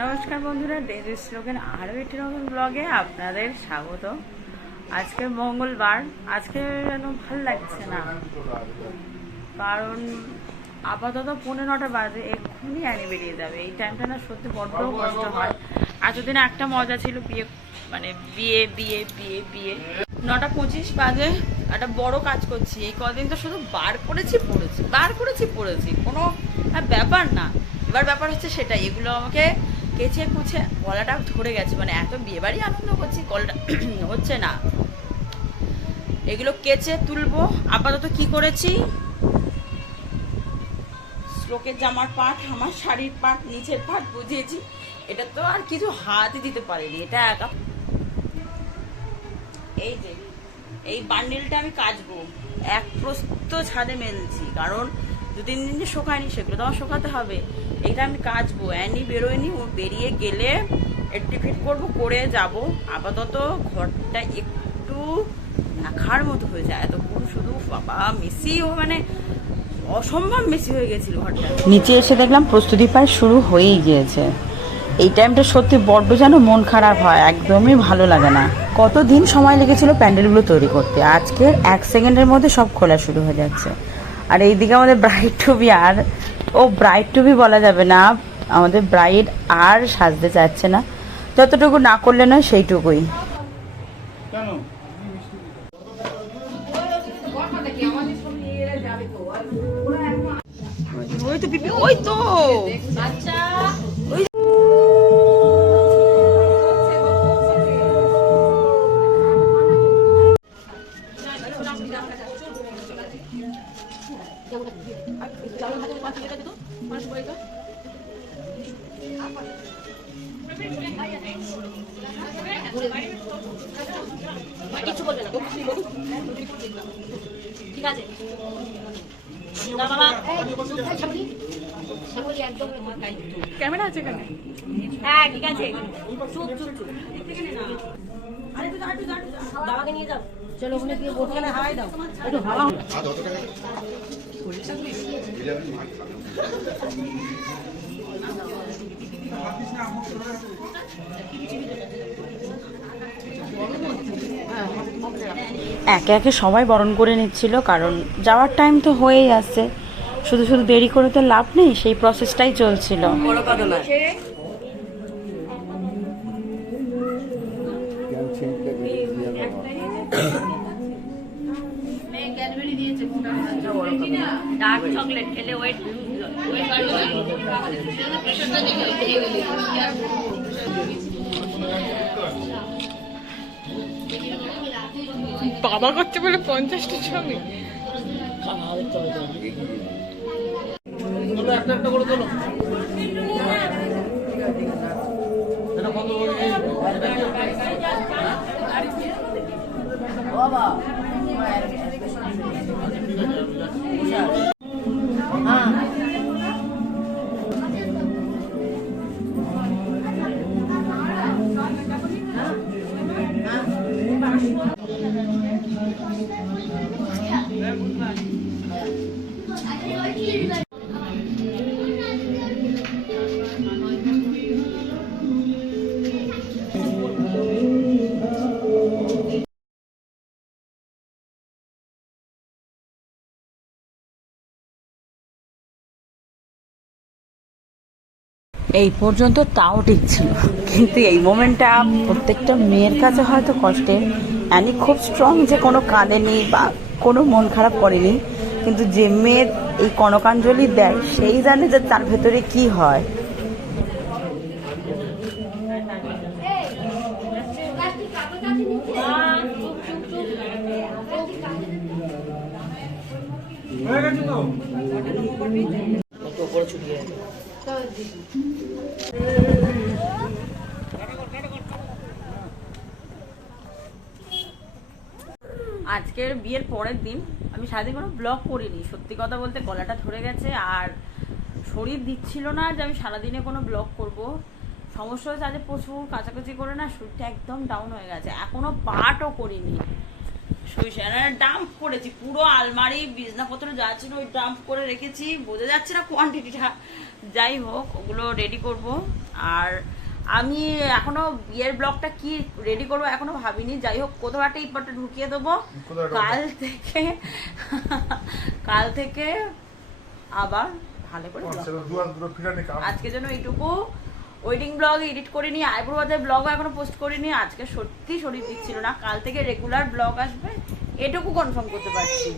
নমস্কার বন্ধুরা, daily slogan আরও একটি নতুন ব্লগে আপনাদের স্বাগত। আজকে মঙ্গলবার, আজকে যেন ভালো লাগছে না, কারণ আপাতত 9:15 বাজে, এক্ষুনি অ্যানি বেরিয়ে যাবে। এই টাইমটা না সত্যি বড্ড কষ্ট হয়। এতদিন একটা মজা ছিল, বিয়ে মানে বিয়ে বিয়ে বিয়ে বিয়ে 9:25 বাজে একটা বড় কাজ করছি। এই কদিন তো শুধু বার করেছি পড়েছি, কোনো ব্যাপার না। এবার ব্যাপার হচ্ছে সেটাই, এগুলো আমাকে কেচে কুচে গলাটা ধরে গেছে, মানে এত বিয়েবাড়ি আনন্দ করছি গলাটা হচ্ছে না। এগুলো কেচে তুলবো। আপাতত কি করেছি, শ্লোকের জামার পাট, আমার শাড়ির পাট, নিচের পাট বুঝিয়েছি। এটা তো আর কিছু হাতই দিতে পারিনি, এটা একা। এই যে এই বান্ডিলটা আমি কাচবো, এক প্রস্ত ছাদে মেলছি, কারণ 2-3 দিন যে শোকায়নি সেগুলো তো আমার শোকাতে হবে। এইটা আমি কাচবো। অ্যানি বেরোয়নি, ও বেরিয়ে গেলে টিফিন করবো, করে যাব। আপাতত ঘরটা একটু দেখার মতো হয়ে যায়। এতক্ষণ শুধু বাবা মেসি, ও মানে অসম্ভব মেসি হয়ে গেছিল ঘরটা। নিচে এসে দেখলাম প্রস্তুতি প্রায় শুরু হয়েই গিয়েছে। এই টাইমটা সত্যি বড্ড যেন মন খারাপ হয়, একদমই ভালো লাগে না। কতদিন সময় লেগেছিল প্যান্ডেলগুলো তৈরি করতে, আজকের 1 সেকেন্ডের মধ্যে সব খোলা শুরু হয়ে যাচ্ছে। আর এইদিকে আমাদের ব্রাইড টু বি, আর ও ব্রাইড টু বি বলা যাবে না, আমাদের ব্রাইড আর সাজতে চাচ্ছে না। যতটুকু না করলে নয় সেইটুকুই। ওই তো পিপি, ওই তো আচ্ছা, ওই ঠিক আছে ক্যামেরা আছে এখানে। হ্যাঁ ঠিক আছে, চুপ চুপ চুপ। বাবাকে নিয়ে যাও, চলো ওখানে গিয়ে বসে হাওয়াই দাও, একটু হাওয়া। একে একে সবাই বরণ করে নিচ্ছিল, কারণ যাওয়ার টাইম তো হয়েই আসছে। শুধু শুধু দেরি করে তো লাভ নেই, সেই প্রসেসটাই চলছিল। বড় কথা না, ডার্ক চকলেট খেলে ওয়েট বাবা করতে বলে 50টা ছবি একটা একটা করে তোলো। বাবা এই পর্যন্ত তাও ঠিক ছিল, কিন্তু এই মোমেন্টটা প্রত্যেকটা মেয়ের কাছে হয়তো কষ্টের। অ্যানি খুব স্ট্রং, যে কোনো কাঁদেনি বা কোনো মন খারাপ করেনি, কিন্তু যে মেয়ে এই কনকাঞ্জলি দেয় সেই জানে যে তার ভেতরে কি হয়। আজকের বিয়ের পরের দিন আমি সারাদিন কোনো ব্লগ করিনি, সত্যি কথা বলতে গলাটা ধরে গেছে, আর শরীর দিচ্ছিল না যে আমি সারাদিনে কোনো ব্লগ করব। সমস্যা হয়েছে আজ প্রচুর কাছাকাছি করে না, শরীরটা একদম ডাউন হয়ে গেছে, এখনো পাটও করিনি। ডাম্প করেছি পুরো আলমারি, বিছনাপত্র যা ছিল ওই ডাম্প করে রেখেছি, বোঝা যাচ্ছে না কোয়ান্টিটিটা। যাই হোক, ওগুলো রেডি করব। আর আমি এখনো বিয়ের ব্লগটা কি রেডি করবো এখনো ভাবিনি। যাই হোক, কোথাও একটা ইম্পর্টেন্ট ঢুকিয়ে দেবো। কাল থেকে আবার ভালো করে আজকে যেন এইটুকু ওয়েডিং ব্লগ এডিট করিনি, আইব্রো বাজার ব্লগও এখনো পোস্ট করিনি। আজকে সত্যি শরীর দিচ্ছিল না, কাল থেকে রেগুলার ব্লগ আসবে, এটুকু কনফার্ম করতে পারছি।